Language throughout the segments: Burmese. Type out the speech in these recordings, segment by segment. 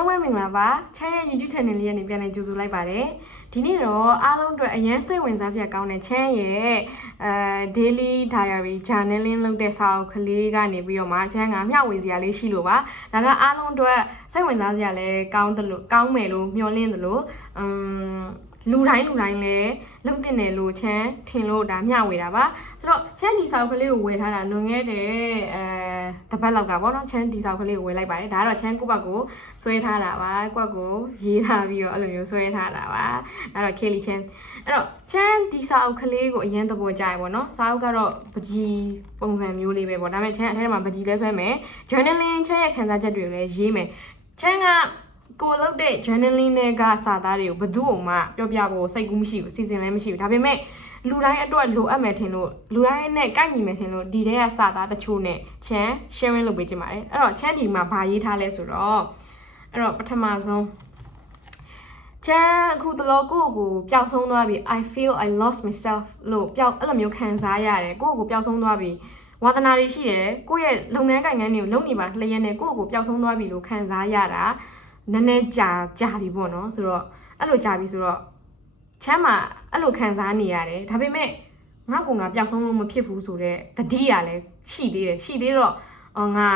လုံးပဲမင်္ဂလာပါချမ်းရဲ့ YouTube channel လေးကနေပြန်လည်ကြိုဆိုလိုက်ပါတယ်ဒီနေ့တော့အားလုံးအတွက်အရင်စိတ်ဝင်စားစရာကောင်းတဲ့ချမ်းရဲ့အဲ daily diary journaling လုပ်တဲ့စာအုပ်ကလေးကနေပြီးတော့မှချမ်းကမျှဝေစရာလေးရှိလို့ပါဒါကအားလုံးအတွက်စိတ်ဝင်စားစရာလည်းကောင်းတယ်လို့ကောင်းမယ်လို့မျှော်လင့်တယ်လို့อืม လူတိုင်းလူတိုင်းလည်းလုပ်တင်တယ်လို့ချမ်းထင်လို့ဒါမျှဝေတာပါဆိုတော့ချမ်းဒီစာအုပ်ကလေးကိုဝယ်ထားတာလွန်ခဲ့တဲ့အဲတစ်ပတ်လောက်ကပေါ့နော်ချမ်းဒီစာအုပ်ကလေးကိုဝယ်လိုက်ပါတယ်ဒါကတော့ချမ်းကိုယ့်ဘက်ကိုဆွဲထားတာပါကိုယ့်ကိုရေးထားပြီးတော့အဲ့လိုမျိုးဆွဲထားတာပါဒါတော့ Kelly Chan အဲ့တော့ချမ်းဒီစာအုပ်ကလေးကိုအရင်သဘောကျရပေါ့နော်စာအုပ်ကတော့ပကြီးပုံစံမျိုးလေးပဲပေါ့ဒါပေမဲ့ချမ်းအထက်မှာပကြီးလဲဆွဲမယ် journaling ချမ်းရဲ့ခံစားချက်တွေကိုလည်းရေးမယ်ချမ်းက ကိုလုပ်တဲ့ journaling တွေကစာသားတွေကိုဘယ်သူ့မှပြောပြဖို့စိတ်ကူးမရှိဘူးအစီအစဉ်လည်းမရှိဘူးဒါပေမဲ့လူတိုင်းအတွက်လိုအပ်မယ်ထင်လို့လူတိုင်းနဲ့ကိုက်ညီမယ်ထင်လို့ဒီထဲကစာသားတချို့နဲ့ချမ်း sharing လုပ်ပေးချင်ပါတယ်အဲ့တော့ချမ်းဒီမှာဗာရေးထားလဲဆိုတော့အဲ့တော့ပထမဆုံးချမ်းအခုတလောကိုယ့်ကိုပျောက်ဆုံးသွားပြီ I feel I lost myself လို့ပျောက်အဲ့လိုမျိုးခံစားရတယ်ကိုယ့်ကိုပျောက်ဆုံးသွားပြီဝါသနာတွေရှိတယ်ကိုယ့်ရဲ့လုပ်ငန်းကိုင်ငန်းတွေကိုလုပ်နေပါလျက်နဲ့ကိုယ့်ကိုပျောက်ဆုံးသွားပြီလို့ခံစားရတာ နည်းနည်းကြာကြာပြီပေါ့နော်ဆိုတော့အဲ့လိုကြာပြီဆိုတော့ချမ်းမှာအဲ့လိုခံစားနေရတယ်ဒါပေမဲ့ငါ့ကိုငါပျောက်ဆုံးလို့မဖြစ်ဘူးဆိုတော့တတိရလည်းရှိသေးတယ်ရှိသေးတော့အော်ငါ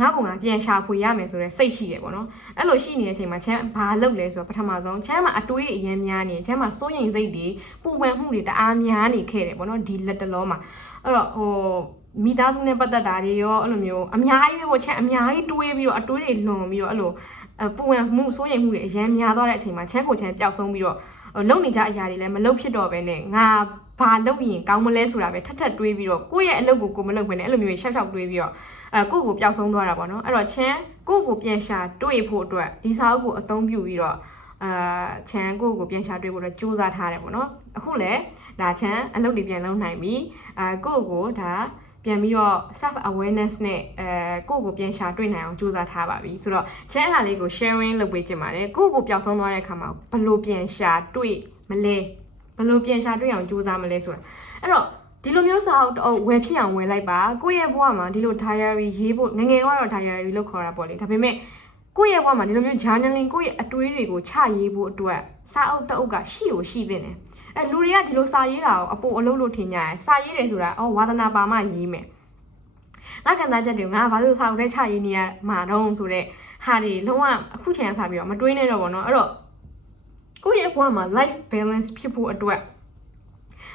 ငါ့ကိုငါပြန်ရှာဖွေရမယ်ဆိုတော့စိတ်ရှိတယ်ပေါ့နော်အဲ့လိုရှိနေတဲ့အချိန်မှာချမ်းဘာလုပ်လဲဆိုတော့ပထမဆုံးချမ်းမှာအတွေးတွေအများများနေချမ်းမှာစိုးရိမ်စိတ်တွေပူပန်မှုတွေတအားများနေခဲ့တယ်ပေါ့နော်ဒီလက်တလောမှာအဲ့တော့ဟိုမိသားစုနဲ့ပတ်သက်တာတွေရောအဲ့လိုမျိုးအများကြီးပဲပေါ့ချမ်းအများကြီးတွေးပြီးတော့အတွေးတွေလွန်ပြီးတော့အဲ့လိုအ ပူပန်မှုစိုးရိမ်မှုတွေအများများသွားတဲ့အချိန်မှာချမ်းကိုချမ်းပျောက်ဆုံးပြီးတော့လုံနေကြအရာတွေလည်းမလုံဖြစ်တော့ဘဲနဲ့ငါဘာလုပ်ရင်ကောင်းမလဲဆိုတာပဲထပ်ထပ်တွေးပြီးတော့ကိုယ့်ရဲ့အလုပ်ကိုကိုမလုပ်ဘဲနဲ့အဲ့လိုမျိုးရှောက်ရှောက်တွေးပြီးတော့အဲကိုယ့်ကိုပျောက်ဆုံးသွားတာပေါ့နော်အဲ့တော့ချမ်းကိုယ့်ကိုပြန်ရှာတွေးဖို့အတွက်ဒီစာအုပ်ကိုအသုံးပြုပြီးတော့အာချမ်းကိုယ့်ကိုပြန်ရှာတွေးဖို့အတွက်စူးစမ်းထားတယ်ပေါ့နော်အခုလည်းဒါချမ်းအလုပ်တွေပြန်လုပ်နိုင်ပြီအာကိုယ့်ကိုဒါ ပြန်ပြီးတော့ self awareness နဲ့အဲကိုယ့်ကိုပြန်ရှာတွေ့နိုင်အောင်စူးစမ်းထားပါပြီဆိုတော့ channel အားလေးကို sharing လုပ်ပေးချင်ပါတယ်ကိုယ့်ကိုပျောက်ဆုံးသွားတဲ့အခါမှာဘယ်လိုပြန်ရှာတွေ့မလဲဘယ်လိုပြန်ရှာတွေ့အောင်စူးစမ်းမလဲဆိုတာအဲ့တော့ဒီလိုမျိုးစာအုပ်တော့ဝယ်ဖြစ်အောင်ဝယ်လိုက်ပါကိုယ့်ရဲ့ဘဝမှာဒီလို diary ရေးဖို့ငယ်ငယ်ကတော့ diary လို့ခေါ်တာပေါ့လေဒါပေမဲ့ကိုယ့်ရဲ့ဘဝမှာဒီလိုမျိုး journaling ကိုယ့်ရဲ့အတွေးတွေကိုချရေးဖို့အတွက်စာအုပ်တစ်အုပ်ကရှိကိုရှိသင့်တယ် အဲလူတွေကဒီလိုစာရေးတာကိုအပိုအလုပ်လို့ထင်ကြတယ်စာရေးတယ်ဆိုတာအော်ဝါသနာပါမှရေးမယ်ငါခံစားချက်တွေကိုငါဘာလို့စာအုပ်ထဲချရေးနေရမှာတော့ဆိုတော့ဟာတွေလုံးဝအခုချိန်ကစပြီးတော့မတွေးနဲ့တော့ဘောနော်အဲ့တော့ကိုယ့်ရဲ့ဘဝမှာ life balance ဖြစ်ဖို့အတွက်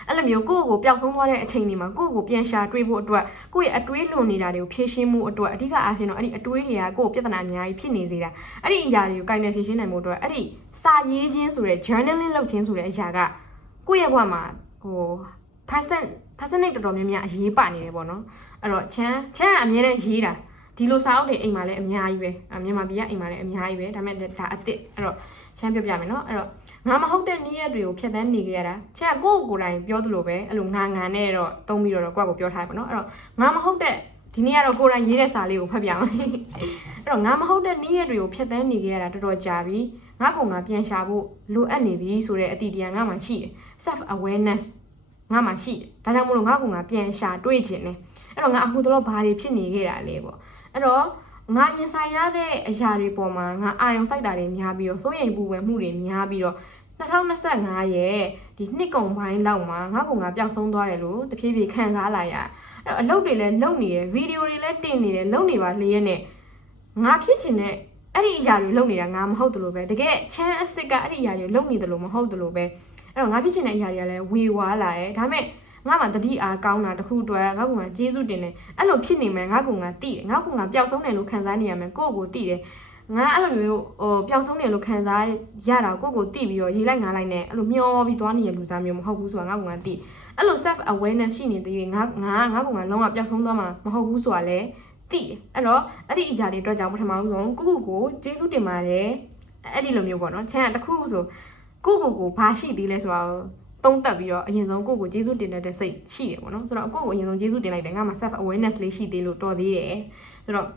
အဲ့လိုမျိုးကိုယ့်ကိုပျောက်ဆုံးသွားတဲ့အချိန်တွေမှာကိုယ့်ကိုပြန်ရှာတွေးဖို့အတွက်ကိုယ့်ရဲ့အတွေးလွန်နေတာတွေကိုဖြည့်ရှင်းမှုအတွက်အဓိကအားဖြင့်တော့အဲ့ဒီအတွေးတွေကကိုယ့်ကိုပြဿနာအများကြီးဖြစ်နေစေတာအဲ့ဒီအရာတွေကိုကိုင်တယ်ဖြည့်ရှင်းနိုင်မှုအတွက်အဲ့ဒီစာရေးခြင်းဆိုတဲ့ journaling လုပ်ခြင်းဆိုတဲ့အရာက ကိုယ့်ရဲ့ဘဝမှာဟို percent percentage တော်တော်များများအရေးပါနေတယ်ပေါ့နော်အဲ့တော့ချမ်းချမ်းကအများနဲ့ရေးတာဒီလိုစာအုပ်တွေအိမ်မှာလည်းအများကြီးပဲအမြန်မာပြည်ကအိမ်မှာလည်းအများကြီးပဲဒါပေမဲ့ဒါအစ်စ်အဲ့တော့ချမ်းပြပြမယ်နော်အဲ့တော့ငါမဟုတ်တဲ့နေ့ရက်တွေကိုဖြတ်သန်းနေကြရတာချမ်းကိုယ့်ကိုယ်တိုင်ပြောသလိုပဲအဲ့လိုငါငါနဲ့တော့တုံးပြီးတော့ကိုယ့်ကိုပြောထားပါနော်အဲ့တော့ငါမဟုတ်တဲ့ ဒီနေ့ကတော့ကိုယ်တိုင်ရေးတဲ့စာလေးကိုဖတ်ပြမယ်အဲ့တော့ငါမဟုတ်တဲ့နေ့ရက်တွေကိုဖြတ်သန်းနေကြရတာတော်တော်ကြာပြီငါကောင်ငါပြန်ရှာဖို့လိုအပ်နေပြီဆိုတဲ့အတီတရားငါမှရှိတယ် self awareness ငါမှရှိတယ်ဒါကြောင့်မို့လို့ငါကောင်ငါပြန်ရှာတွေးခြင်းနဲ့အဲ့တော့ငါအခုတော့ဘာတွေဖြစ်နေခဲ့တာလဲပေါ့အဲ့တော့ငါရင်ဆိုင်ရတဲ့အရာတွေပေါ်မှာငါအာရုံစိုက်တာတွေများပြီးတော့စိုးရိမ်ပူပန်မှုတွေများပြီးတော့ 2025ရဲ့ဒီနှစ်ကုန်ပိုင်းလောက်မှာငါကောင်ငါပျောက်ဆုံးသွားတယ်လို့တဖြည်းဖြည်းခံစားလာရအဲ့တော့အလုပ်တွေလည်းလုပ်နေတယ်ဗီဒီယိုတွေလည်းတင်နေတယ်လုပ်နေပါလျက်နဲ့ငါဖြစ်ချင်တဲ့အဲ့ဒီအရာတွေလုပ်နေတာငါမဟုတ်တယ်လို့ပဲတကယ်ချမ်းအစ်စ်ကအဲ့ဒီအရာတွေလုပ်နေတယ်လို့မဟုတ်တယ်လို့ပဲအဲ့တော့ငါဖြစ်ချင်တဲ့အရာတွေကလည်းဝေဝါလာတယ်ဒါပေမဲ့ငါမှတတိအားကောင်းတာတခုအတွက်ငါကငါကျေးဇူးတင်တယ်အဲ့လိုဖြစ်နေမယ်ငါကငါတိတယ်ငါကငါပျောက်ဆုံးတယ်လို့ခံစားနေရမယ်ကိုယ့်ကိုတိတယ် ငါအဲ့လိုမျိုးဟိုပျောက်ဆုံးတယ်လို့ခံစားရတာကိုယ့်ကိုတိပြီးတော့ရေးလိုက်ငါလိုက်နဲ့အဲ့လိုမျောပြီးသွားနေရလူစားမျိုးမဟုတ်ဘူးဆိုတာငါကငါတိအဲ့လို self awareness ရှိနေသေးရင်ငါငါငါကငါလုံးဝပျောက်ဆုံးသွားမှာမဟုတ်ဘူးဆိုတာလည်းတိတယ်အဲ့တော့အဲ့ဒီအရာတွေအတွက်ကြောင့်ပထမဆုံးကိုကိုကိုကျေးဇူးတင်ပါတယ်အဲ့ဒီလိုမျိုးပေါ့နော်ချမ်းကတခုဆိုကိုကိုကိုဘာရှိသေးလဲဆိုတော့သုံးသက်ပြီးတော့အရင်ဆုံးကိုယ့်ကိုကျေးဇူးတင်တဲ့စိတ်ရှိတယ်ပေါ့နော်ဆိုတော့ကိုယ့်ကိုအရင်ဆုံးကျေးဇူးတင်လိုက်တယ်ငါမှာ self awareness လေးရှိသေးလို့တော်သေးတယ်ဆိုတော့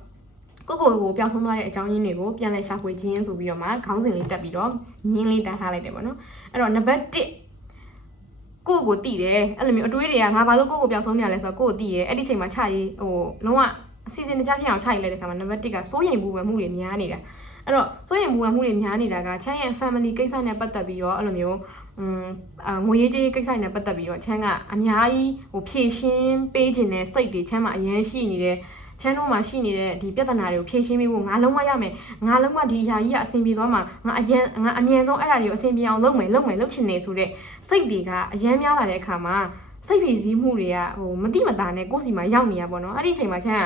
ကိုကိုကိုပျောက်ဆုံးသွားတဲ့အကြောင်းရင်းတွေကိုပြန်လည်ရှာဖွေခြင်းဆိုပြီးတော့မှခေါင်းစဉ်လေးတက်ပြီးတော့ညင်းလေးတားထားလိုက်တယ်ပေါ့နော်အဲ့တော့နံပါတ်1ကိုကိုတည်တယ်အဲ့လိုမျိုးအတွေးတွေကငါဘာလို့ကိုကိုပျောက်ဆုံးနေရလဲဆိုတော့ကိုကိုတည်တယ်အဲ့ဒီချိန်မှာချရေးဟိုလုံးဝအစီအစဉ်တကြဖြစ်အောင်ချရေးလိုက်တဲ့ခါမှာနံပါတ်1ကစိုးရိမ်မှုပဲမှုတွေများနေတာအဲ့တော့စိုးရိမ်ပူပန်မှုတွေများနေတာကချမ်းရဲ့ family ကိစ္စနဲ့ပတ်သက်ပြီးတော့အဲ့လိုမျိုးอืมအငွေရေးကြေးကိစ္စနဲ့ပတ်သက်ပြီးတော့ချမ်းကအများကြီးဟိုဖြည့်ရှင်းပေးခြင်းနဲ့စိတ်တွေချမ်းမှာအရင်ရှိနေတယ် ချမ်းတို့မှာရှိနေတဲ့ဒီပြဿနာတွေကိုဖြည့်ရှင်းပေးဖို့ငါလုံးဝရမယ်ငါလုံးဝဒီအရာကြီးကအဆင်ပြေသွားမှာငါအရင်ငါအမြဲဆုံးအဲ့ဒါတွေကိုအဆင်ပြေအောင်လုပ်မယ်လုပ်မယ်လုပ်ချင်နေဆိုတဲ့စိတ်တွေကအရင်များလာတဲ့အခါမှာစိတ်ဖြည့်စည်းမှုတွေကဟိုမတိမတာနဲ့ကိုယ့်စီမှာရောက်နေရပါတော့အဲ့ဒီအချိန်မှာချမ်းက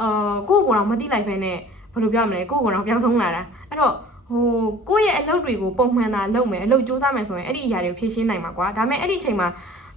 အာကိုယ့်ကိုယ်တော်မတိလိုက်ဖဲနဲ့ဘယ်လိုပြောရမလဲကိုယ့်ကိုယ်တော်ပြောင်းဆုံးလာတာအဲ့တော့ဟိုကိုယ့်ရဲ့အလုပ်တွေကိုပုံမှန်သာလုပ်မယ်အလုပ်စူးစမ်းမယ်ဆိုရင်အဲ့ဒီအရာတွေကိုဖြည့်ရှင်းနိုင်မှာကွာဒါပေမဲ့အဲ့ဒီအချိန်မှာ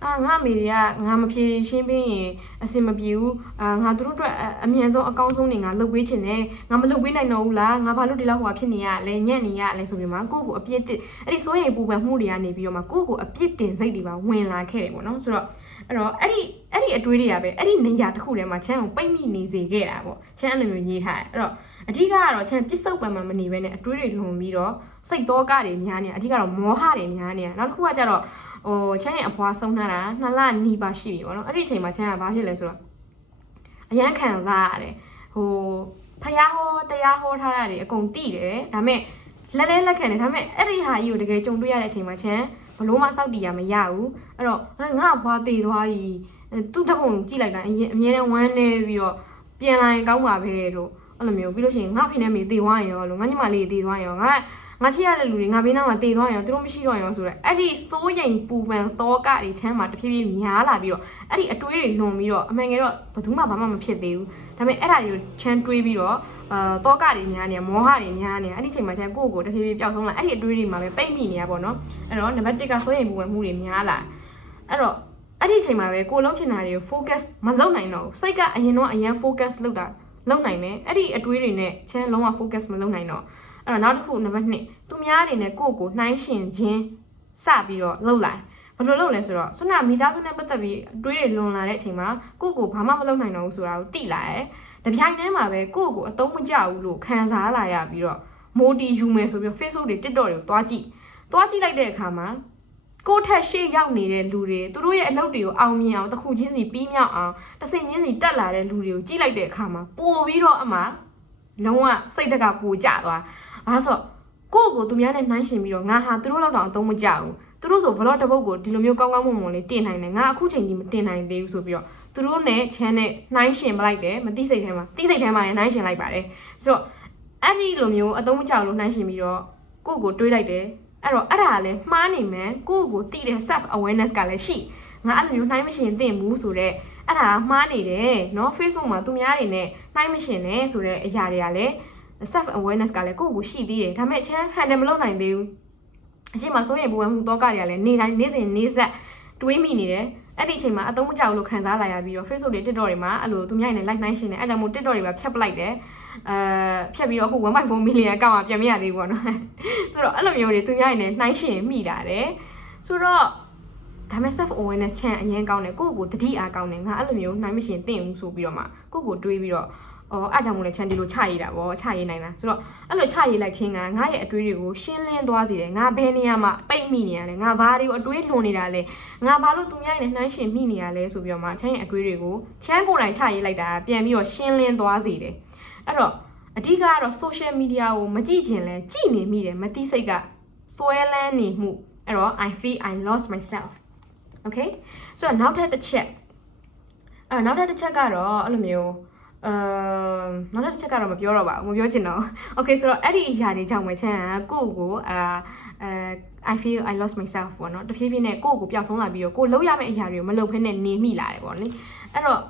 အာငါအမေတွေကငါမဖြည့်ရှင်းပေးရင်အဆင်မပြေဘူးအာငါတို့အတွက်အမြန်ဆုံးအကောင်းဆုံးနေငါလုပ်ပေးချင်တယ်ငါမလုပ်ပေးနိုင်တော့ဘူးလားငါဘာလို့ဒီလောက်ဟိုဖြစ်နေရလဲညံ့နေရလဲဆိုပြီးမှကိုယ့်ကိုအပြစ်တင်အဲ့ဒီစိုးရိမ်ပူပန်မှုတွေကနေပြီးတော့မှကိုယ့်ကိုအပြစ်တင်စိတ်တွေပါဝင်လာခဲ့တယ်ပေါ့နော်ဆိုတော့ အဲ့တော့အဲ့ဒီအဲ့ဒီအတွေးတွေကပဲအဲ့ဒီနေရာတစ်ခုထဲမှာချမ်းကိုပိတ်မိနေစေခဲ့တာပေါ့ချမ်းအဲ့လိုမျိုးရေးထားတယ်အဲ့တော့အဓိကကတော့ချမ်းပစ္စုပန်မှာမနေဘဲနဲ့အတွေးတွေလွန်ပြီးတော့စိတ်သောကတွေများနေတာအဓိကတော့မောဟတွေများနေတာနောက်တစ်ခုကကျတော့ဟိုချမ်းရဲ့အဖွားဆုံးထားတာနှစ်လနီးပါရှိပြီပေါ့နော်အဲ့ဒီအချိန်မှာချမ်းကဘာဖြစ်လဲဆိုတော့အရန်ခံစားရတယ်ဟိုဖះဟောတရားဟောထားတာတွေအကုန်တိတယ်ဒါပေမဲ့လက်လဲလက်ခံတယ်ဒါပေမဲ့အဲ့ဒီဟာကြီးကိုတကယ်ကြုံတွေ့ရတဲ့အချိန်မှာချမ်း ဘလို့မှစောက်တီးရမရဘူးအဲ့တော့ငါအဖွားတည်သွားပြီသူ့တပုံကြည့်လိုက်တာအရင်အမြဲတမ်းဝမ်းနေပြီးတော့ပြန်လာရင်ကောင်းပါပဲတို့အဲ့လိုမျိုးပြီးလို့ရှိရင်ငါဖေနဲ့မေတည်သွားရင်ရောလို့ငါညီမလေးတည်သွားရင်ရောငါငါချစ်ရတဲ့လူတွေငါဘေးနားမှာတည်သွားရင်ရောသူတို့မရှိတော့ရင်ရောဆိုတော့အဲ့ဒီစိုးရိမ်ပူပန်သောကတွေချမ်းမှာတဖြည်းဖြည်းများလာပြီးတော့အဲ့ဒီအတွေးတွေလွန်ပြီးတော့အမှန်ငယ်တော့ဘယ်သူမှဘာမှမဖြစ်သေးဘူးဒါပေမဲ့အဲ့ဒါတွေကိုချမ်းတွေးပြီးတော့ အာတောကတွေများနေမောဟတွေများနေအဲ့ဒီချိန်မှာကျန်ကိုယ့်ကိုယ်တဖြည်းဖြည်းပျောက်ဆုံးလာအဲ့ဒီအတွေးတွေမှာပဲပိတ်မိနေရပါတော့အဲ့တော့နံပါတ်1ကစိုးရိမ်ပူပန်မှုတွေများလာအဲ့တော့အဲ့ဒီချိန်မှာပဲကိုလုံးချင်တာတွေကို focus မလုပ်နိုင်တော့ဘူးစိတ်ကအရင်တော့အရင် focus လုပ်တာလုပ်နိုင်တယ်အဲ့ဒီအတွေးတွေနဲ့ချမ်းလုံးဝ focus မလုပ်နိုင်တော့အဲ့တော့နောက်တစ်ခုနံပါတ်2သူများအနေနဲ့ကိုယ့်ကိုနှိုင်းရှင်ခြင်းစပြီးတော့လှုပ်လိုက်ဘယ်လိုလုပ်လဲဆိုတော့ဆွမ်းနာမိသားစုနဲ့ပတ်သက်ပြီးအတွေးတွေလွန်လာတဲ့အချိန်မှာကိုယ့်ကိုဘာမှမလုပ်နိုင်တော့ဘူးဆိုတာကိုသိလာတယ်။ တပြိုင်တည်းမှာပဲကိုယ့်ကိုအသုံးမကျဘူးလို့ခံစားလာရပြီးတော့မိုဒီယူမယ်ဆိုပြီး Facebook တွေ TikTok တွေကိုတွားကြည့်။တွားကြည့်လိုက်တဲ့အခါမှာကိုယ့်ထက်ရှေ့ရောက်နေတဲ့လူတွေသူတို့ရဲ့အလုပ်တွေကိုအောင်မြင်အောင်တစ်ခုချင်းစီပြီးမြောက်အောင်တစ်စိမ်ချင်းစီတက်လာတဲ့လူတွေကိုကြည့်လိုက်တဲ့အခါမှာပိုပြီးတော့အမှလုံးဝစိတ်တက်ကပိုကျသွား။ဘာလို့ဆိုကိုယ့်ကိုသူများနဲ့နှိုင်းရှင်ပြီးတော့ငါဟာသူတို့လောက်တောင်အသုံးမကျဘူး။သူတို့ဆိုဘလော့တစ်ပုတ်ကိုဒီလိုမျိုးကောင်းကောင်းမွန်မွန်လေးတင်နိုင်တယ်ငါအခုချိန်ကြီးမတင်နိုင်သေးဘူးဆိုပြီးတော့ သူတို့နဲ့ချမ်းနဲ့နှိုင်းရှင်မလိုက်တယ်မသိစိတ်ထဲမှာသိစိတ်ထဲမှာလည်းနှိုင်းရှင်လိုက်ပါတယ်ဆိုတော့အဲ့ဒီလိုမျိုးအသုံးမကျလို့နှိုင်းရှင်ပြီးတော့ကိုယ့်ကိုတွေးလိုက်တယ်အဲ့တော့အဲ့ဒါကလည်းမှားနေမယ်ကိုယ့်ကိုသိတဲ့ self awareness ကလည်းရှိငါအဲ့လိုမျိုးနှိုင်းမရှင်သင့်ဘူးဆိုတော့အဲ့ဒါကမှားနေတယ်เนาะ Facebook မှာသူများတွေနဲ့နှိုင်းမရှင်နဲ့ဆိုတဲ့အရာတွေကလည်း self awareness ကလည်းကိုယ့်ကိုရှိသေးတယ်ဒါပေမဲ့ချမ်း handle မလုပ်နိုင်သေးဘူးအချိန်မှာစိုးရိမ်ပူပန်မှုတော့ကတွေကလည်းနေတိုင်းနေ့စဉ်နေ့ဆက်တွေးမိနေတယ် အဲ့ဒီအချိန်မှာအသုံးမကျဘူးလို့ခံစားလာရပြီးတော့ Facebook တွေ TikTok တွေမှာအဲ့လိုသူများနေ like နိုင်ရှင်တယ်အဲ့ကြောင့်မို့ TikTok တွေပါဖြတ်ပလိုက်တယ်အဲဖြတ်ပြီးတော့အခု1.4 million အကောင့်ကပြန်မရသေးဘူးပေါ့နော်ဆိုတော့အဲ့လိုမျိုးတွေသူများနေနှိုင်းရှင်မိတာတယ်ဆိုတော့ဒါမဲ့ self awareness ချမ်းအရင်ကောင်းတယ်ကိုယ့်ကိုတတိအားကောင်းတယ်ငါအဲ့လိုမျိုးနှိုင်းမရှင်သင့်ဘူးဆိုပြီးတော့မှကိုယ့်ကိုတွေးပြီးတော့ အော်အားကြောင့်မို့လဲချန်ဒီလိုချရေးတာဗောချရေးနိုင်တာဆိုတော့အဲ့လိုချရေးလိုက်ခြင်းကငါရဲ့အတွေးတွေကိုရှင်းလင်းသွားစေတယ်ငါဘယ်နေရာမှာပိတ်မိနေရလဲငါဘာတွေကိုအတွေးလွန်နေတာလဲငါဘာလို့သူများနဲ့နှိုင်းရှင်မိနေရလဲဆိုပြီးတော့မှချမ်းရဲ့အတွေးတွေကိုချမ်းကိုယ်တိုင်ချရေးလိုက်တာပြန်ပြီးတော့ရှင်းလင်းသွားစေတယ်အဲ့တော့အဓိကကတော့ social media ကိုမကြည့်ချင်လဲကြည့်နေမိတယ်မသိစိတ်ကစွဲလန်းနေမှုအဲ့တော့ I feel I lost myself okay ဆိုတော့နောက်ထပ်တစ်ချက်အဲ့နောက်ထပ်တစ်ချက်ကတော့အဲ့လိုမျိုး အမ်နောက်တစ်ချက်ကတော့မပြောတော့ပါဘူးမပြောချင်တော့ Okay ဆိုတော့အဲ့ဒီအရာတွေကြောင့်ပဲချမ်းကကိုယ့်ကိုအာအဲ I feel I lost myself ပေါ့နော်တဖြည်းဖြည်းနဲ့ကိုယ့်ကိုပျောက်ဆုံးလာပြီးတော့ကိုယ်လုံးရမယ့်အရာတွေကိုမလုပ်ဖ ೇನೆ နေမိလာတယ်ပေါ့နိအဲ့တော့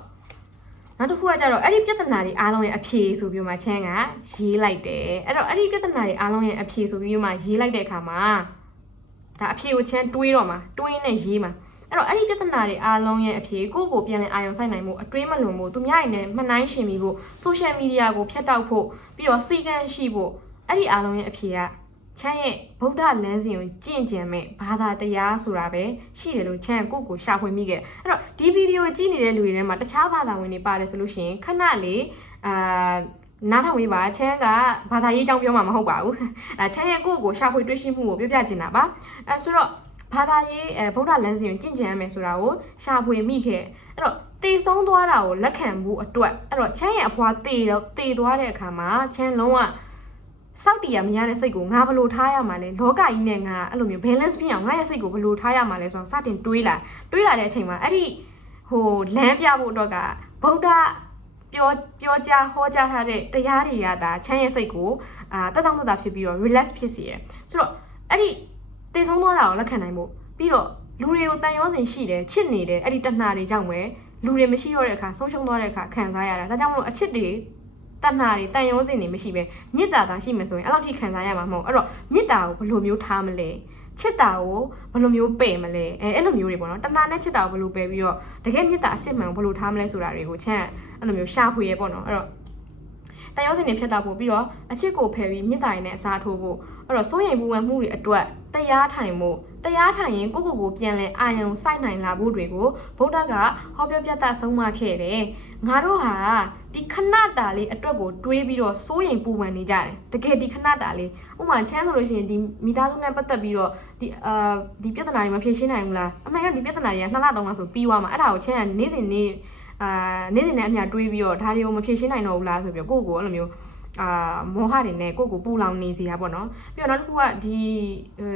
နောက်တစ်ခုကကြတော့အဲ့ဒီပြဿနာတွေအားလုံးရဲ့အဖြေဆိုပြီးမှချမ်းကရေးလိုက်တယ်အဲ့တော့အဲ့ဒီပြဿနာတွေအားလုံးရဲ့အဖြေဆိုပြီးမှရေးလိုက်တဲ့အခါမှာဒါအဖြေကိုချမ်းတွေးတော့မှာတွေးနေရေးမှာ အဲ့တော့အဲ့ဒီပြဿနာတွေအားလုံးရဲ့အဖြေကိုယ့်ကိုပြန်လည်အာရုံစိုက်နိုင်မှုအတွင်းမလွန်မှုသူများရင်လည်းမှနှိုင်းရှင်ပြီးဖို့ social media ကိုဖျက်တောက်ဖို့ပြီးတော့စီကံရှိဖို့အဲ့ဒီအားလုံးရဲ့အဖြေကချမ်းရဲ့ဗုဒ္ဓလမ်းစဉ်ကိုကြင့်ကြံမဲ့ဘာသာတရားဆိုတာပဲရှိတယ်လို့ချမ်းကိုယ့်ကိုရှာဖွေမိခဲ့အဲ့တော့ဒီဗီဒီယိုကြည့်နေတဲ့လူတွေထဲမှာတခြားဘာသာဝင်တွေပါတယ်ဆိုလို့ရှိရင်ခဏလေးအာနားထောင်ပေးပါချမ်းကဘာသာရေးအကြောင်းပြောမှာမဟုတ်ပါဘူးအဲချမ်းရဲ့ကိုယ့်ကိုရှာဖွေတွေ့ရှိမှုကိုပြောပြချင်တာပါအဲဆိုတော့ ဘာသာရေးအဲဗုဒ္ဓလမ်းစဉ်ကိုကြင့်ကြံရမယ်ဆိုတာကိုရှာဖွေမိခဲ့အဲ့တော့တေဆုံးသွားတာကိုလက်ခံမှုအတွက်အဲ့တော့ချမ်းရဲ့အဖွာတေတော့တေသွားတဲ့အခါမှာချမ်းလုံးဝစောက်တီရမရတဲ့စိတ်ကိုငါဘယ်လိုထားရမှာလဲလောကကြီးနဲ့ငါအဲ့လိုမျိုး balance ဖြစ်အောင်ငါရဲ့စိတ်ကိုဘယ်လိုထားရမှာလဲဆိုတော့စတင်တွေးလာတွေးလာတဲ့အချိန်မှာအဲ့ဒီဟိုလမ်းပြဖို့အတွက်ကဗုဒ္ဓပြောပြောကြားဟောကြားထားတဲ့တရားတွေကဒါချမ်းရဲ့စိတ်ကိုအာတက်တောင့်တတာဖြစ်ပြီးတော့ relax ဖြစ်စေရဆိုတော့အဲ့ဒီ တည်ဆုံးသွားတာကိုလက်ခံနိုင်ဖို့ပြီးတော့လူတွေကိုတန်ရောစင်ရှိတယ်ချစ်နေတယ်အဲ့ဒီတဏှာတွေကြောင့်ပဲလူတွေမရှိတော့တဲ့အခါဆုံးရှုံးသွားတဲ့အခါခံစားရတာဒါကြောင့်မလို့အချစ်တွေတဏှာတွေတန်ရောစင်တွေမရှိပဲမေတ္တာသာရှိမယ်ဆိုရင်အဲ့လောက်ထိခံစားရမှာမဟုတ်အဲ့တော့မေတ္တာကိုဘယ်လိုမျိုးထားမလဲချစ်တာကိုဘယ်လိုမျိုးပယ်မလဲအဲအဲ့လိုမျိုးတွေပေါ့နော်တဏှာနဲ့ချစ်တာကိုဘယ်လိုပယ်ပြီးတော့တကယ်မေတ္တာအစစ်မှန်ကိုဘယ်လိုထားမလဲဆိုတာတွေကိုချမ်းအဲ့လိုမျိုးရှာဖွေရဲပေါ့နော်အဲ့တော့တန်ရောစင်တွေဖြစ်တာပို့ပြီးတော့အချစ်ကိုဖယ်ပြီးမေတ္တာရင်းနဲ့အစားထိုးဖို့ အဲ့တော့စိုးရိမ်ပူပန်မှုတွေအတွက်တရားထိုင်ဖို့တရားထိုင်ရင်ကိုယ့်ကိုယ်ကိုပြန်လဲအာယုံစိုက်နိုင်လာဖို့တွေကိုဗုဒ္ဓကဟောပြောပြတတ်ဆုံးမခဲ့တယ်ငါတို့ဟာဒီခဏတာလေးအတွက်ကိုတွေးပြီးတော့စိုးရိမ်ပူပန်နေကြတယ်တကယ်ဒီခဏတာလေးဥပမာချမ်းဆိုလို့ရှိရင်ဒီမိသားစုနဲ့ပတ်သက်ပြီးတော့ဒီအာဒီပြဿနာတွေမဖြေရှင်းနိုင်ဘူးလားအမှန်ကဒီပြဿနာတွေကနှစ်လသုံးလဆိုပြီးသွားမှာအဲ့ဒါကိုချမ်းကနေ့စဉ်နေ့အာနေ့စဉ်နဲ့အမျှတွေးပြီးတော့ဒါတွေကိုမဖြေရှင်းနိုင်တော့ဘူးလားဆိုပြီးတော့ကိုယ့်ကိုယ်အဲ့လိုမျိုး အာမောဟတွေနဲ့ကိုယ့်ကိုပူလောင်နေစီရပါတော့ပြီးတော့နောက်တစ်ခုကဒီအဲ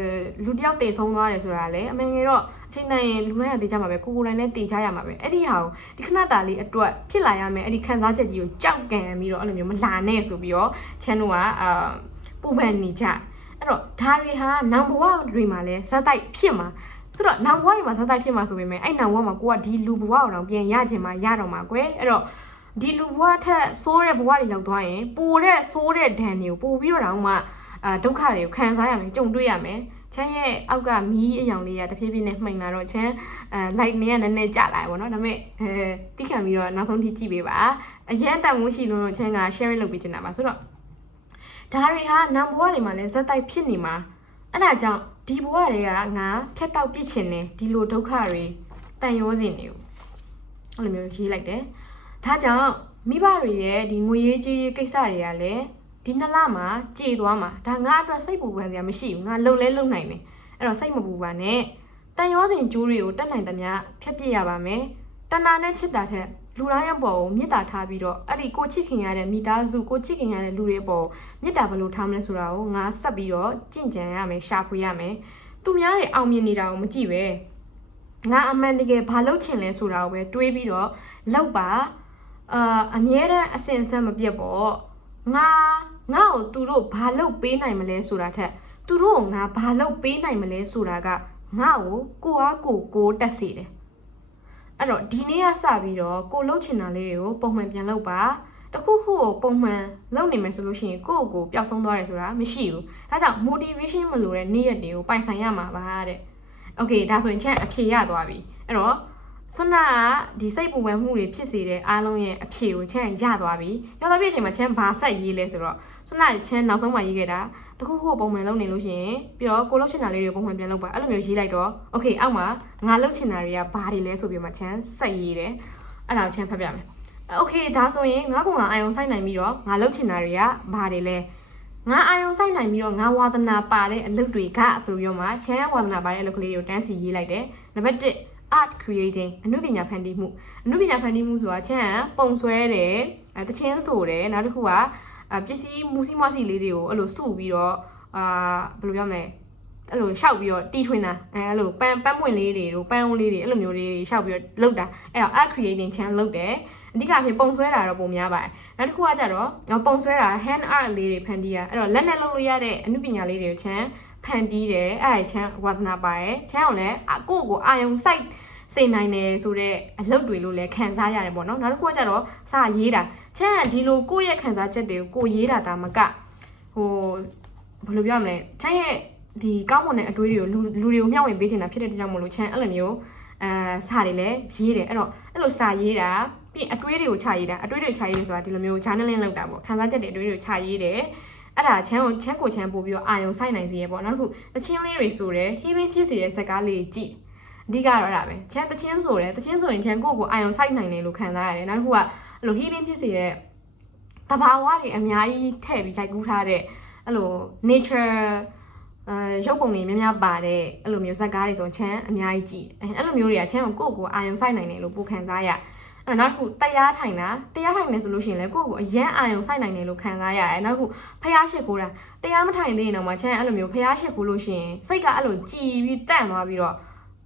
လူတစ်ယောက်တည်ဆုံးသွားတယ်ဆိုတာလေအမှန်ငယ်တော့အချိန်တိုင်းရင်လူတိုင်းကတည်ကြမှာပဲကိုကိုယ်တိုင်းလည်းတည်ကြရမှာပဲအဲ့ဒီဟာကိုဒီခဏတာလေးအတွက်ဖြစ်လာရမယ်အဲ့ဒီခံစားချက်ကြီးကိုကြောက်ကန်ပြီးတော့အဲ့လိုမျိုးမလာနဲ့ဆိုပြီးတော့ချန်တို့ကအာပူပန်နေကြအဲ့တော့ဒါတွေဟာနောင်ဘဝတွေမှာလဲဇက်တိုက်ဖြစ်မှာဆိုတော့နောင်ဘဝတွေမှာဇက်တိုက်ဖြစ်မှာဆိုပေမဲ့အဲ့နောင်ဘဝမှာကိုကဒီလူဘဝကိုတော့ပြန်ရချင်မှာရတော့မှာကွယ်အဲ့တော့ ဒီလူဘဝထက်ဆိုးတဲ့ဘဝတွေရောက်သွားရင်ပိုတဲ့ဆိုးတဲ့ဒဏ်တွေကိုပို့ပြီးတော့တော့မှအာဒုက္ခတွေကိုခံစားရမယ်ကြုံတွေ့ရမယ်ချမ်းရဲ့အောက်ကမီးအယောင်လေးကတဖြည်းဖြည်းနဲ့မှိန်လာတော့ချမ်းအဲ light နေကနည်းနည်းကျလာရပါတော့ဒါပေမဲ့အဲတိခံပြီးတော့နောက်ဆုံးထိကြည့်ပေးပါအရန်တန်မိုးရှိလို့တော့ချမ်းက sharing လုပ်ပေးချင်တာပါဆိုတော့ဒါတွေဟာနံဘဝတွေမှာလည်းဇက်တိုက်ဖြစ်နေမှာအဲ့ဒါကြောင့်ဒီဘဝတွေကငါဖြတ်တောက်ပြစ်ချင်တယ်ဒီလိုဒုက္ခတွေတန်ရောစင်နေကိုအဲ့လိုမျိုးရေးလိုက်တယ် ဒါကြောင့်မိဘတွေရဲ့ဒီငွေရေးကြေးရေးကိစ္စတွေကလည်းဒီနှစ်လမှာကြေသွားမှာဒါငါအတွက်စိတ်ပူပန်စရာမရှိဘူးငါလုံလဲလုံနိုင်တယ်အဲ့တော့စိတ်မပူပါနဲ့တန်ရောစင်ကျိုးတွေကိုတက်နိုင်သမျှဖြတ်ပြစ်ရပါမယ်တဏှာနဲ့ချစ်တာထက်လူတိုင်းအပေါ်ကိုမေတ္တာထားပြီးတော့အဲ့ဒီကိုချစ်ခင်ရတဲ့မိသားစုကိုချစ်ခင်ရတဲ့လူတွေအပေါ်မေတ္တာဘယ်လိုထားမလဲဆိုတာကိုငါဆက်ပြီးတော့ကြင့်ကြံရမယ်ရှာဖွေရမယ်သူများတွေအောင်မြင်နေတာကိုမကြည့်ပဲငါအမှန်တကယ်ဘာလုပ်ချင်လဲဆိုတာကိုပဲတွေးပြီးတော့လောက်ပါ အာအမြဲတမ်းအစင်ဆက်မပြတ်ပေါ့ငါငါ့ကိုသူတို့ဘာလုပ်ပေးနိုင်မလဲဆိုတာထက်သူတို့ကိုငါဘာလုပ်ပေးနိုင်မလဲဆိုတာကငါ့ကိုကိုအားကိုကိုတက်စေတယ်အဲ့တော့ဒီနေ့ကစပြီးတော့ကိုလှုပ်ချင်တာလေးတွေကိုပုံမှန်ပြန်လုပ်ပါတခုခုကိုပုံမှန်လုပ်နေမယ်ဆိုလို့ရှိရင်ကိုယ့်ကိုယ်ပျောက်ဆုံးသွားတယ်ဆိုတာမရှိဘူးဒါကြောင့် motivation မလိုတဲ့နေ့ရက်တွေကိုပိုင်ဆိုင်ရမှာပါတဲ့ okay ဒါဆိုရင်ချက်အဖြေရသွားပြီအဲ့တော့ ဆွနာကဒီစိတ်ပူပန်မှုတွေဖြစ်စေတဲ့အားလုံးရဲ့အဖြေကိုချမ်းရသွားပြီရသွားပြီအချိန်မှာချမ်းဘာဆက်ရေးလဲဆိုတော့ဆွနာချမ်းနောက်ဆုံးမှရေးခဲ့တာတခုခုပုံမှန်လုပ်နေလို့ရှိရင်ပြီးတော့ကိုလှုပ်ချင်တာလေးတွေပုံမှန်ပြန်လုပ်ပါအဲ့လိုမျိုးရေးလိုက်တော့ okay အောက်မှာငါလှုပ်ချင်တာတွေကဘာတွေလဲဆိုပြီးမှချမ်းဆက်ရေးတယ်အဲ့ဒါကိုချမ်းဖတ်ပြမယ်โอเคဒါဆိုရင်ငါကငါအာယုံဆိုင်နိုင်ပြီးတော့ငါလှုပ်ချင်တာတွေကဘာတွေလဲငါအာယုံဆိုင်နိုင်ပြီးတော့ငါဝါသနာပါတဲ့အလုပ်တွေကဆိုပြီးတော့မှချမ်းဝါသနာပါတဲ့အလုပ်ကလေးတွေကိုတန်းစီရေးလိုက်တယ်နံပါတ်1 art creating အနုပညာဖန်တီးမှုအနုပညာဖန်တီးမှုဆိုတာချမ်းကပုံဆွဲတယ်အဲတချင်းဆိုတယ်နောက်တစ်ခုကပစ္စည်းမူစီမစီလေးတွေကိုအဲ့လိုစုပြီးတော့အာဘယ်လိုပြောမလဲအဲ့လိုရှောက်ပြီးတော့တီထွင်တာအဲအဲ့လိုပန်းပန်းပွင့်လေးတွေတို့ပန်းဝန်းလေးတွေအဲ့လိုမျိုးလေးတွေရှောက်ပြီးတော့လုပ်တာအဲ့တော့ art creating ချမ်းလုပ်တယ်အဓိကအဖြစ်ပုံဆွဲတာတော့ပုံများပါတယ်နောက်တစ်ခုကကြတော့ပုံဆွဲတာ hand art လေးတွေဖန်တီးရအဲ့တော့လက်နဲ့လုပ်လို့ရတဲ့အနုပညာလေးတွေကိုချမ်း ဖန်တီးတယ်အဲ့ဒါချမ်းဝါသနာပါရယ်ချမ်းအောင်လည်းကိုယ့်ကိုအာယုံစိုက်စိတ်နိုင်တယ်ဆိုတော့အလုပ်တွေလို့လည်းခံစားရတယ်ပေါ့နော်နောက်တစ်ခုကကြတော့စာရေးတာချမ်းကဒီလိုကိုယ့်ရဲ့ခံစားချက်တွေကိုကိုရေးတာဒါမကဟိုဘယ်လိုပြောမလဲချမ်းရဲ့ဒီကောင်းမွန်တဲ့အတွေးတွေကိုလူလူတွေကိုမျှဝေပေးချင်တာဖြစ်တဲ့တကြောင်မလို့ချမ်းအဲ့လိုမျိုးအဲစာတွေလည်းရေးတယ်အဲ့တော့အဲ့လိုစာရေးတာပြီးအတွေးတွေကိုခြာရေးတာအတွေးတွေခြာရေးဆိုတာဒီလိုမျိုး journaling လုပ်တာပေါ့ခံစားချက်တွေအတွေးတွေကိုခြာရေးတယ် အဲ့ဒါချမ်းကိုချမ်းကိုချမ်းပို့ပြီးတော့အာယုံဆိုင်နိုင်စေရပေါ့နောက်တစ်ခုတချင်းလေးတွေဆိုတယ် healing ဖြစ်စေတဲ့ဇာတ်ကားလေးကြည့်အဓိကတော့ဒါပဲချမ်းတချင်းဆိုတယ်တချင်းဆိုရင်ချမ်းကိုကိုအာယုံဆိုင်နိုင်တယ်လို့ခံစားရတယ်နောက်တစ်ခုကအဲ့လို healing ဖြစ်စေတဲ့တဘာဝတွေအများကြီးထည့်ပြီးလိုက်ကူးထားတဲ့အဲ့လို nature အဲရုပ်ပုံတွေများများပါတဲ့အဲ့လိုမျိုးဇက်ကားတွေဆိုချမ်းအများကြီးကြည့်အဲ့လိုမျိုးတွေကချမ်းကိုကိုကိုအာယုံဆိုင်နိုင်တယ်လို့ပိုခံစားရ အဲ့နောက်တစ်ခုတရားထိုင်တာတရားထိုင်နေဆိုလို့ရှိရင်လည်းကိုယ့်ကိုအရန်အာရုံစိုက်နိုင်တယ်လို့ခံစားရတယ်နောက်တစ်ခုဖျားရှိခိုးတာတရားမထိုင်သေးရင်တော့မှချမ်းအဲ့လိုမျိုးဖျားရှိခိုးလို့ရှိရင်စိတ်ကအဲ့လိုကြည်ပြီးတန့်သွားပြီးတော့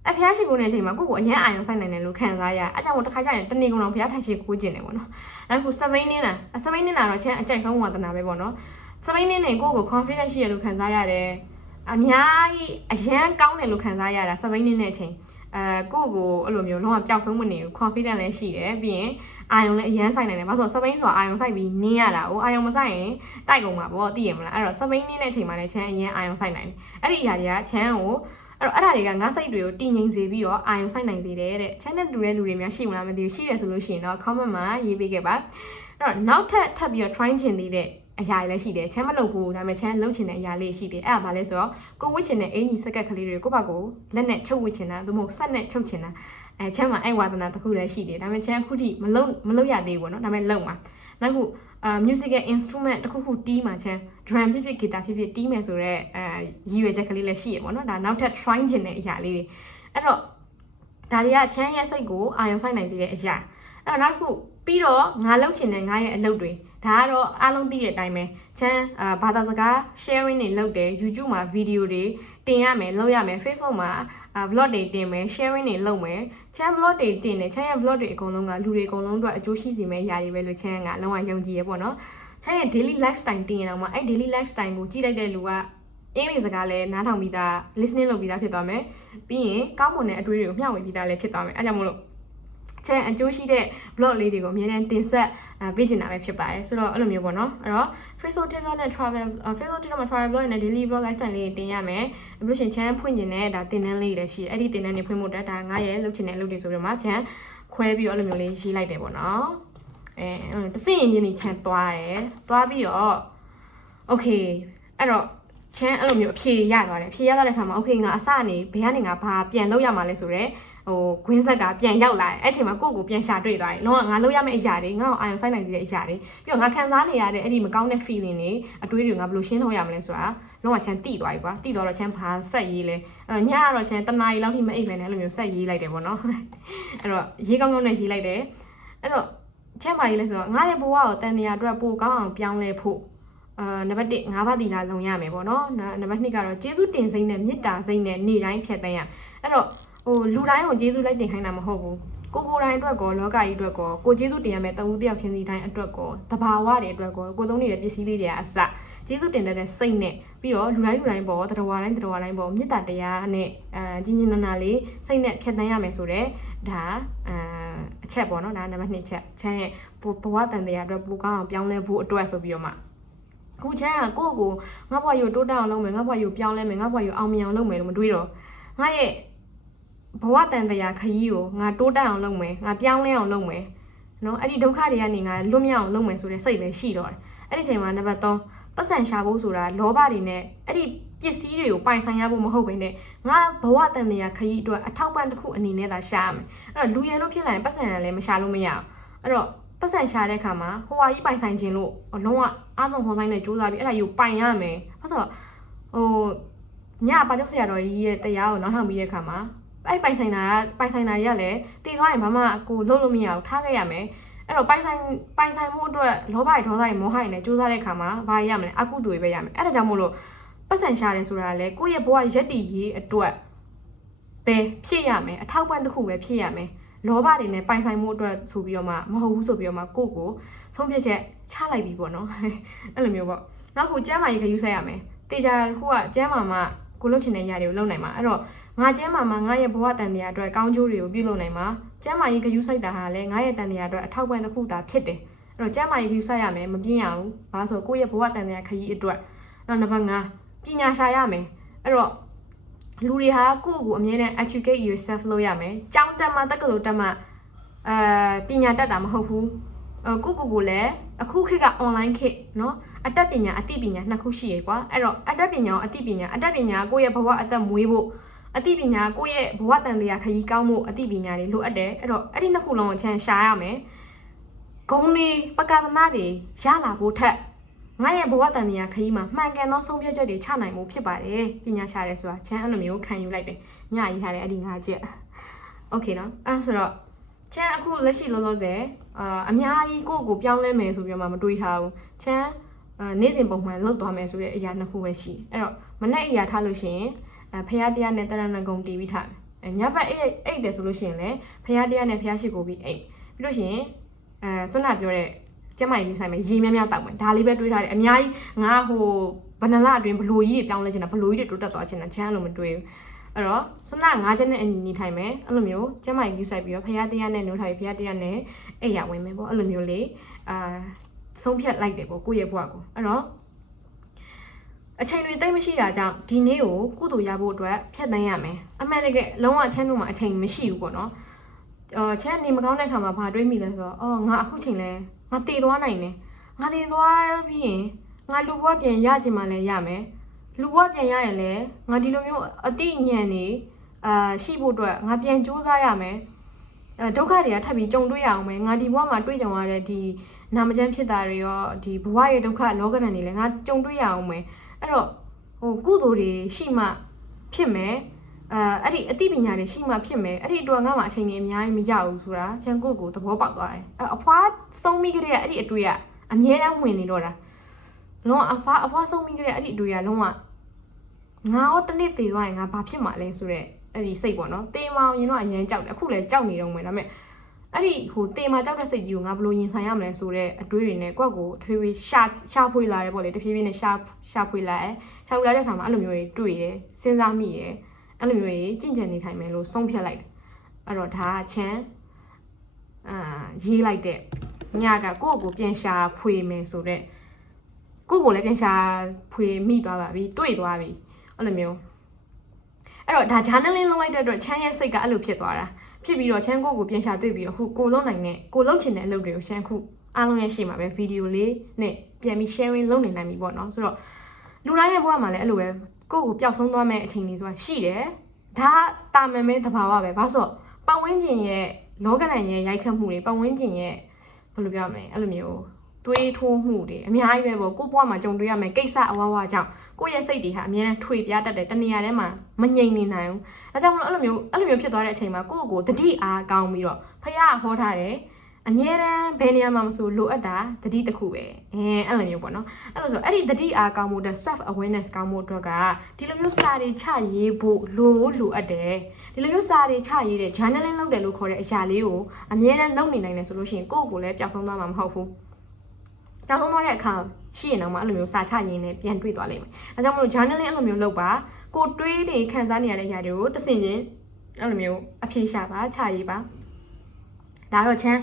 အဖျားရှိခိုးနေတဲ့အချိန်မှာကိုယ့်ကိုအရန်အာရုံစိုက်နိုင်တယ်လို့ခံစားရတယ်အဲ့ကြောင့်မို့တစ်ခါကျရင်တနေ့ကုန်တော့ဖျားထိုင်ရှိခိုးကျင်တယ်ပေါ့နော်နောက်တစ်ခုစပိန်နေတာစပိန်နေတာတော့ချမ်းအကြိုက်ဆုံးဝါသနာပဲပေါ့နော်စပိန်နေနေကိုယ့်ကို confidence ရှိရလို့ခံစားရတယ် အများကြီးအရန်ကောင်းတယ်လို့ခံစားရတာစပိန်နေတဲ့အချိန်အဲကိုယ့်ကိုအဲ့လိုမျိုးလုံးဝပျောက်ဆုံးမနေဘူး confident လည်းရှိတယ်ပြီးရင်အာယုံလည်းအရန်ဆိုင်နိုင်တယ်ဘာလို့ဆိုတော့စပိန်ဆိုတာအာယုံဆိုင်ပြီးနင်းရတာ哦အာယုံမဆိုင်ရင်တိုက်ကုန်မှာပေါ့သိရမလားအဲ့တော့စပိန်နင်းတဲ့အချိန်မှာလည်းချမ်းအရန်အာယုံဆိုင်နိုင်တယ်အဲ့ဒီအရာတွေကချမ်းကိုအဲ့တော့အဲ့ဒါတွေကငါစိတ်တွေကိုတည်ငြိမ်စေပြီးတော့အာယုံဆိုင်နိုင်စေတယ်တဲ့ချမ်းတဲ့တူတဲ့လူတွေများရှိမလားမသိဘူးရှိတယ်ဆိုလို့ရှိရင်တော့ comment မှာရေးပေးခဲ့ပါအဲ့တော့နောက်ထပ်ထပ်ပြီးတော့ try ချင်သေးတဲ့ အရာတွေလည်းရှိတယ်ချမ်းမလုပ်ဘူးဒါပေမဲ့ချမ်းလုပ်ချင်တဲ့အရာလေးရှိတယ်အဲ့ဒါဘာလဲဆိုတော့ကိုဝစ်ချင်တဲ့အင်ကြီးစက်ကက်ကလေးတွေကိုယ့်ဘာကိုလက်နဲ့ချုပ်ဝစ်ချင်တာသို့မဟုတ်ဆက်နဲ့ချုပ်ချင်တာအဲချမ်းမှာအဲ့ဝါသနာတစ်ခုလည်းရှိတယ်ဒါပေမဲ့ချမ်းအခုထိမလုပ်မလုပ်ရသေးဘူးပေါ့နော်ဒါပေမဲ့လုပ်မှာနောက်ခုအာ musical instrument တစ်ခုခုတီးမှာချမ်း drum ဖြစ်ဖြစ် guitar ဖြစ်ဖြစ်တီးမယ်ဆိုတော့အဲရည်ရွယ်ချက်ကလေးလည်းရှိရပေါ့နော်ဒါနောက်ထပ် try ချင်တဲ့အရာလေးတွေအဲ့တော့ဒါတွေကချမ်းရဲ့စိတ်ကိုအာရုံစိုက်နိုင်စေတဲ့အရာအဲ့တော့နောက်တစ်ခုပြီးတော့ငါလုပ်ချင်တဲ့ငါရဲ့အလုပ်တွေ ဒါကတော့အားလုံးသိတဲ့အတိုင်းပဲချမ်းအာဘာသာစကား sharing တွေလုပ်တယ် YouTube မှာ video တွေတင်ရမယ်လုပ်ရမယ် Facebook မှာအာ vlog တွေတင်မယ် sharing တွေလုပ်မယ်ချမ်း vlog တွေတင်တယ်ချမ်းရဲ့ vlog တွေအကုန်လုံးကလူတွေအကုန်လုံးအတွက်အကျိုးရှိစေမယ့်အရာတွေပဲလို့ချမ်းကလုံးဝယုံကြည်ရပေါ့နော်ချမ်းရဲ့ daily lifestyle တင်ရအောင်မှာအဲ့ daily lifestyle ကိုကြည့်လိုက်တဲ့လူကအင်္ဂလိပ်စကားလည်းနားထောင်ပြီးသား listening လုပ်ပြီးသားဖြစ်သွားမယ်ပြီးရင်ကောင်းမွန်တဲ့အတွေ့အကြုံတွေကိုမျှဝေပြီးသားလည်းဖြစ်သွားမယ်အဲကြောင့်မို့လို့ ချဲအကျိုးရှိတဲ့ blog လေးတွေကိုအများနဲ့တင်ဆက်ပေးချင်တာပဲဖြစ်ပါတယ်ဆိုတော့အဲ့လိုမျိုးပေါ့နော်အဲ့တော့ Facebook TikTok နဲ့ travel Facebook TikTok မှာ travel blog နဲ့ daily blog lifestyle လေးတင်ရမယ်ပြီးလို့ရှိရင် channel ဖွင့်ကျင်တဲ့ဒါတင်တန်းလေးတွေလည်းရှိတယ်အဲ့ဒီတင်တန်းတွေဖွင့်ဖို့အတွက်ဒါငါရဲ့လုပ်ချင်တဲ့အလုပ်တွေဆိုပြီးတော့မှ channel ခွဲပြီးတော့အဲ့လိုမျိုးလေးရေးလိုက်တယ်ပေါ့နော်အဲတစင်ရင်ချင်းကြီး channel သွားတယ်သွားပြီးတော့ okay အဲ့တော့ချမ်းအဲ့လိုမျိုးအဖြေရသွားတယ်အဖြေရသွားတဲ့ခါမှာ okay ငါအစကနေဘယ်ကနေငါဘာပြန်လုပ်ရမှာလဲဆိုတော့ ဟိုခွင်းဆက်ကပြန်ရောက်လာတယ်အဲ့ချိန်မှာကိုယ့်ကိုပြန်ရှာတွေ့သွားတယ်လုံးဝငါလုပ်ရမယ့်အရာတွေငါ့ကိုအာရုံစိုက်နိုင်စေတဲ့အရာတွေပြီးတော့ငါခံစားနေရတဲ့အဲ့ဒီမကောင်းတဲ့ feeling တွေအတွေးတွေငါဘယ်လိုရှင်းထုတ်ရမလဲဆိုတာလုံးဝချမ်းတိသွားပြီကွာတိသွားတော့ချမ်းဘာဆက်ရေးလဲအဲ့ညကတော့ချမ်းတနားရီလောက်ထိမအိပ်ပဲနဲ့အဲ့လိုမျိုးဆက်ရေးလိုက်တယ်ပေါ့နော်အဲ့တော့ရေးကောင်းကောင်းနဲ့ရေးလိုက်တယ်အဲ့တော့ချမ်းပါရေးလဲဆိုတော့ငါရဲ့ဘဝကိုတန်တရားအတွက်ပိုကောင်းအောင်ပြောင်းလဲဖို့အာနံပါတ်1ငါးပါးသီလလုံရမယ်ပေါ့နော်နံပါတ်2ကတော့ကျေးဇူးတင်စိမ့်နဲ့မေတ္တာစိမ့်နဲ့နေတိုင်းဖြတ်တန်းရအဲ့တော့ ဟိုလူတိုင်းကိုကျေးဇူးလိုက်တင်ခိုင်းတာမဟုတ်ဘူးကိုကိုတိုင်းအတွက်ကောလောကကြီးအတွက်ကောကိုကျေးဇူးတင်ရမယ်တဝူးတယောက်ချင်းစီတိုင်းအတွက်ကောတဘာဝတွေအတွက်ကောကိုသုံးနေတဲ့ပစ္စည်းလေးတွေကအစကျေးဇူးတင်တဲ့စိတ်နဲ့ပြီးတော့လူတိုင်းလူတိုင်းပေါ်တတဝါတိုင်းတတဝါတိုင်းပေါ်မေတ္တာတရားနဲ့အာကြီးကြီးနာနာလေးစိတ်နဲ့ဖြတ်တန်းရမယ်ဆိုတော့ဒါအာအချက်ပေါ့နော်ဒါနံပါတ်2ချက်ချမ်းရဲ့ဘဝတန်တရားအတွက်ပိုကောင်းအောင်ပြောင်းလဲဖို့အတွက်ဆိုပြီးတော့မှခုချမ်းကကိုယ့်ကိုငါ့ဘဝယူတိုးတက်အောင်လုပ်မယ်ငါ့ဘဝယူပြောင်းလဲမယ်ငါ့ဘဝယူအောင်မြင်အောင်လုပ်မယ်လို့မတွေးတော့ငါရဲ့ ဘဝတန်တရားခရီးကိုငါတိုးတက်အောင်လုပ်မယ်ငါပြောင်းလဲအောင်လုပ်မယ်နော်အဲ့ဒီဒုက္ခတွေကနေငါလွတ်မြောက်အောင်လုပ်မယ်ဆိုတဲ့စိတ်ပဲရှိတော့တယ်အဲ့ဒီချိန်မှာနံပါတ်3ပတ်စံရှာဖို့ဆိုတာလောဘတွေနဲ့အဲ့ဒီပစ္စည်းတွေကိုပိုင်ဆိုင်ရဖို့မဟုတ်ဘဲနဲ့ငါဘဝတန်တရားခရီးအတွက်အထောက်ပံ့တစ်ခုအနေနဲ့သာရှာရမယ်အဲ့တော့လူရယ်လို့ဖြစ်လာရင်ပတ်စံရလည်းမရှာလို့မရအောင်အဲ့တော့ပတ်စံရှာတဲ့အခါမှာဟိုဟာကြီးပိုင်ဆိုင်ခြင်းလို့လုံးဝအားလုံးခေါင်းဆိုင်နဲ့ကြိုးစားပြီးအဲ့ဒါယူပိုင်ရမယ်။ဘာလို့ဆိုတော့ဟိုညပါကြောက်ဆရာတော်ကြီးရဲ့တရားကိုနောက်ထောင်ပြီးတဲ့အခါမှာ အဲ့ပိုင်ဆိုင်တာပိုင်ဆိုင်တာကြီးကလည်းတည်သွားရင်ဘာမှကိုလုံးလို့မရဘူးထားခဲ့ရမယ်။အဲ့တော့ပိုင်ဆိုင်ပိုင်ဆိုင်မှုအတွက်လောဘတွေဒေါသတွေမောဟတွေနဲ့ကြိုးစားတဲ့အခါမှာဘာရရမလဲအကုသိုလ်တွေပဲရမယ်။အဲ့ဒါကြောင့်မို့လို့ပတ်စံရှာတယ်ဆိုတာကလည်းကိုယ့်ရဲ့ဘဝရက်တည်ရေးအတွက်ပဲဖြစ်ရမယ်အထောက်ပံ့တစ်ခုပဲဖြစ်ရမယ်။လောဘတွေနဲ့ပိုင်ဆိုင်မှုအတွက်ဆိုပြီးတော့မှမဟုတ်ဘူးဆိုပြီးတော့မှကိုယ့်ကိုဆုံးဖြတ်ချက်ချလိုက်ပြီပေါ့နော်အဲ့လိုမျိုးပေါ့နောက်ခုကျမ်းမာရေးခယူးဆက်ရမယ်တေချာတစ်ခုကကျမ်းမာမှ ကိုလုပ်ချင်တဲ့ຢာတွေကိုလုပ်နိုင်မှာအဲ့တော့ငါကျမ်းမာမှငါရဲ့ဘဝတန်တရားအတွက်ကောင်းကျိုးတွေကိုပြုလုပ်နိုင်မှာကျမ်းမာရေးခယူးဆိုင်တာဟာလည်းငါရဲ့တန်တရားအတွက်အထောက်ပံ့တစ်ခုသာဖြစ်တယ်အဲ့တော့ကျမ်းမာရေးခယူးဆိုင်ရမယ်မပြင်းရဘူးဘာလို့ဆိုကိုယ့်ရဲ့ဘဝတန်တရားခရီးအတွက်နောက်နံပါတ်5ပညာရှာရမယ်အဲ့တော့လူတွေဟာကိုယ့်ကိုအမြဲတမ်း educate yourself လုပ်ရမယ်။ကြောင်းတက်မှတက္ကသိုလ်တက်မှအဲပညာတတ်တာမဟုတ်ဘူး။အဲကိုကိုကိုလည်းအခုခေတ်က online ခေတ်เนาะ အတတ်ပညာအသိပညာနှစ်ခုရှိရယ်ကွာ။အဲ့တော့အတတ်ပညာရောအသိပညာအတတ်ပညာကကိုယ့်ရဲ့ဘဝအသက်မွေးဖို့အသိပညာကိုယ့်ရဲ့ဘဝတန်တရားခရီးကောင်းမှုအသိပညာတွေလိုအပ်တယ်။အဲ့တော့အဲ့ဒီနှစ်ခုလုံးကိုချမ်းရှာရမယ်။ဂုံတွေပကာသနာတွေရလာဖို့ထက်ငါရဲ့ဘဝတန်တရားခရီးမှာမှန်ကန်သောဆုံးဖြတ်ချက်တွေချနိုင်မှုဖြစ်ပါတယ်ပညာရှာတယ်ဆိုတာချမ်းအဲ့လိုမျိုးခံယူလိုက်တယ်ညရေးထားတယ်အဲ့ဒီငါချက်โอเคเนาะအဲ့ဆိုတော့ ချမ်းအခုလက်ရှိလောလောဆယ်အာအများကြီးကိုယ့်ကိုပြောင်းလဲမယ်ဆိုပြီးတော့မှမတွေးထားဘူးချမ်းအာ နေ့စဉ်ပုံမှန်လှုပ်သွားမယ်ဆိုတဲ့အရာနှစ်ခုပဲရှိအဲ့တော့မနေ့အရာထားလို့ရှိရင်အဖះတရားနဲ့တရဏဂုံတီးပြီးထားမယ်ညဘက်အိတ်အိတ်တယ်ဆိုလို့ရှိရင်လည်းဖះတရားနဲ့ဖះရှိကိုပြီးအိတ်ပြီးလို့ရှိရင်အဲဆွမ်းနာပြောတဲ့ကျမကြီးဆိုင်မှာရေများများတောက်မယ်ဒါလေးပဲတွေးထားတယ်အများကြီးငါဟိုဘဏ္ဍလအတွင်းဘလိုကြီးတွေပြောင်းလဲချင်တာဘလိုကြီးတွေတိုးတက်သွားချင်တာချမ်းလို့မတွေးဘူးအဲ့တော့ဆွမ်းနာငါးချက်နဲ့အညီညီထိုင်မယ်အဲ့လိုမျိုးကျမကြီးယူဆိုင်ပြီးတော့ဖရားတရားနဲ့နိုးထိုင်ဖရားတရားနဲ့အိပ်ရဝင်မယ်ပေါ့အဲ့လိုမျိုးလေအာ ဆုံးဖြတ်လိုက်တယ်ပေါ့ကိုယ့်ရဲ့ဘဝကိုအဲ့တော့အချိန်တွေတိတ်မရှိတာကြောင့်ဒီနေ့ကိုကုသိုလ်ရဖို့အတွက်ဖြတ်သန်းရမယ်အမှန်တကယ်လုံးဝအချမ်းတို့မှာအချိန်မရှိဘူးပေါ့နော်အော်ချမ်းနေမကောင်းတဲ့ခါမှာဘာတွေးမိလဲဆိုတော့အော်ငါအခုချိန်လဲငါတည်သွားနိုင်တယ်ငါတည်သွားပြီးရင်ငါလူဘဝပြန်ရချင်မှလည်းရမယ်လူဘဝပြန်ရရင်လည်းငါဒီလိုမျိုးအတိအညံနေအာရှိဖို့အတွက်ငါပြန်စူးစမ်းရမယ်အဲ ဒုက္ခတွေကထပ်ပြီးကြုံတွေ့ရအောင်မယ်ငါဒီဘဝမှာတွေ့ကြုံရတဲ့ဒီနာမကျန်းဖြစ်တာတွေရောဒီဘဝရဲ့ဒုက္ခလောကဓာတ်တွေလည်းငါကြုံတွေ့ရအောင်မယ်အဲ့တော့ဟိုကုသိုလ်တွေရှိမှဖြစ်မယ်အာအဲ့ဒီအသိပညာတွေရှိမှဖြစ်မယ်အဲ့ဒီအတွက်ငါမှအချိန်ကြီးအများကြီးမရဘူးဆိုတာချန်ကိုကိုသဘောပေါက်သွားတယ်အဲ့အဖွားဆုံးမိကြတဲ့အဲ့ဒီအတွေ့ကအမြဲတမ်းဝင်နေတော့တာလုံးဝအဖွားအဖွားဆုံးမိကြတဲ့အဲ့ဒီအတွေ့ကလုံးဝငါရောတစ်နေ့သေးသွားရင်ငါဘာဖြစ်မှာလဲဆိုတော့ အဲ့ဒီစိတ်ပေါ့နော်တေးမောင်ရင်တော့အရန်ကြောက်တယ်အခုလည်းကြောက်နေတော့မယ်ဒါပေမဲ့အဲ့ဒီဟိုတေးမောင်ကြောက်တဲ့စိတ်ကြီးကိုငါဘယ်လိုရင်ဆိုင်ရမလဲဆိုတော့အတွေးတွေနဲ့ကိုယ့်ကိုတဖြည်းဖြည်းရှာရှာဖွေလာတယ်ပေါ့လေတဖြည်းဖြည်းနဲ့ရှာရှာဖွေလာတယ်ရှာဖွေလာတဲ့အခါမှာအဲ့လိုမျိုးတွေတွေ့တယ်စဉ်းစားမိတယ်အဲ့လိုမျိုးတွေကြင်ကြံနေထိုင်မယ်လို့ဆုံးဖြတ်လိုက်တယ်အဲ့တော့ဒါကချမ်းအာရေးလိုက်တဲ့ညကကိုယ့်ကိုပြန်ရှာဖွေမယ်ဆိုတော့ကိုယ့်ကိုလည်းပြန်ရှာဖွေမိသွားပါပြီတွေ့သွားပြီအဲ့လိုမျိုး အဲ့တော့ဒါ journaling လုပ်လိုက်တဲ့အတွက်ချမ်းရဲ့စိတ်ကအဲ့လိုဖြစ်သွားတာဖြစ်ပြီးတော့ချမ်းကိုကိုပြန်ရှာတွေ့ပြီးတော့အခုကိုလုံးနိုင်တဲ့ကိုလုံးချင်တဲ့အလုပ်တွေကိုချမ်းအခုအားလုံးရဲ့ရှေ့မှာပဲဗီဒီယိုလေးနဲ့ပြန်ပြီး sharing လုပ်နေနိုင်ပြီပေါ့နော်ဆိုတော့လူတိုင်းရဲ့ဘဝမှာလည်းအဲ့လိုပဲကိုကိုပျောက်ဆုံးသွားမဲ့အချိန်တွေဆိုတာရှိတယ်ဒါတာမန်မဲသဘာဝပဲဘာလို့ဆိုတော့ပတ်ဝန်းကျင်ရဲ့လောကနိုင်ရဲ့ရိုက်ခတ်မှုတွေပတ်ဝန်းကျင်ရဲ့ဘယ်လိုပြောရမလဲအဲ့လိုမျိုး တွေးထိုးမှုတွေအများကြီးပဲပေါ့ကိုယ့်ဘဝမှာကြုံတွေ့ရမယ့်ကိစ္စအဝဝကြောင့်ကိုယ့်ရဲ့စိတ်တွေဟာအမြဲတမ်းထွေပြားတတ်တယ်တနေရာထဲမှာမငြိမ်နေနိုင်ဘူးအဲကြောင့်မလို့အဲ့လိုမျိုးအဲ့လိုမျိုးဖြစ်သွားတဲ့အချိန်မှာကိုယ့်ကိုယ်တတိအားကောင်းပြီးတော့ဖះဟောထားတယ်အမြဲတမ်းဘယ်နေရာမှာမဆိုလိုအပ်တာတတိတစ်ခုပဲအဲအဲ့လိုမျိုးပေါ့နော်အဲ့လိုဆိုအဲ့ဒီတတိအားကောင်းမှုတဲ့ self awareness ကောင်းမှုအတွက်ကဒီလိုမျိုးစာတွေချရေးဖို့လိုလိုအပ်တယ်ဒီလိုမျိုးစာတွေချရေးတဲ့ journaling လုပ်တယ်လို့ခေါ်တဲ့အရာလေးကိုအမြဲတမ်းလုပ်နေနိုင်တယ်ဆိုလို့ရှိရင်ကိုယ့်ကိုယ်လည်းပျောက်ဆုံးသွားမှာမဟုတ်ဘူး တောင်းဆုံးသွားတဲ့အခါရှိရင်တော့မှအဲ့လိုမျိုးစာချရင်းနဲ့ပြန်တွေ့သွားလိမ့်မယ်။အဲကြောင့်မလို့ journaling အဲ့လိုမျိုးလုပ်ပါကိုတွေးတွေခံစားနေရတဲ့အရာတွေကိုတစ်စင်ချင်းအဲ့လိုမျိုးအဖြေရှာပါချရေးပါဒါတော့ချမ်း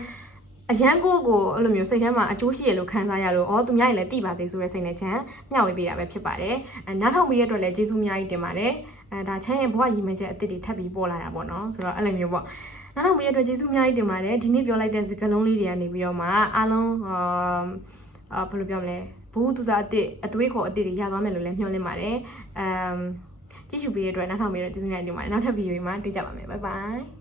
အရန်ကိုကိုအဲ့လိုမျိုးစိတ်ထဲမှာအကျိုးရှိရလို့ခံစားရလို့ဩသူများကြီးလည်းတိပါစေဆိုတဲ့စိတ်နဲ့ချမ်းမျှဝေပေးတာပဲဖြစ်ပါတယ်။အဲနောက်ထောင်ပေးရတဲ့အတွက်လည်းကျေးဇူးအများကြီးတင်ပါတယ်။အဲဒါချမ်းရဲ့ဘဝရည်မှန်းချက်အသစ်တွေထပ်ပြီးပေါ်လာတာပေါ့နော်။ဆိုတော့အဲ့လိုမျိုးပေါ့။နောက်ထောင်ပေးရတဲ့အတွက်ကျေးဇူးအများကြီးတင်ပါတယ်။ဒီနေ့ပြောလိုက်တဲ့စကားလုံးလေးတွေကနေပြီးတော့မှအားလုံး အာအာဘယ်လိုပြောမလဲဘူးသူစားအစ်အတွေးခေါ်အစ်တွေရသွားမယ်လို့လည်းမျှော်လင့်ပါတယ်အမ်ကြည့်ရှုပေးတဲ့အတွက်နောက်ထောင်ပေးတဲ့ကျေးဇူးများတင်ပါတယ်နောက်ထပ်ဗီဒီယိုမှာတွေ့ကြပါမယ်ဘိုင်ဘိုင်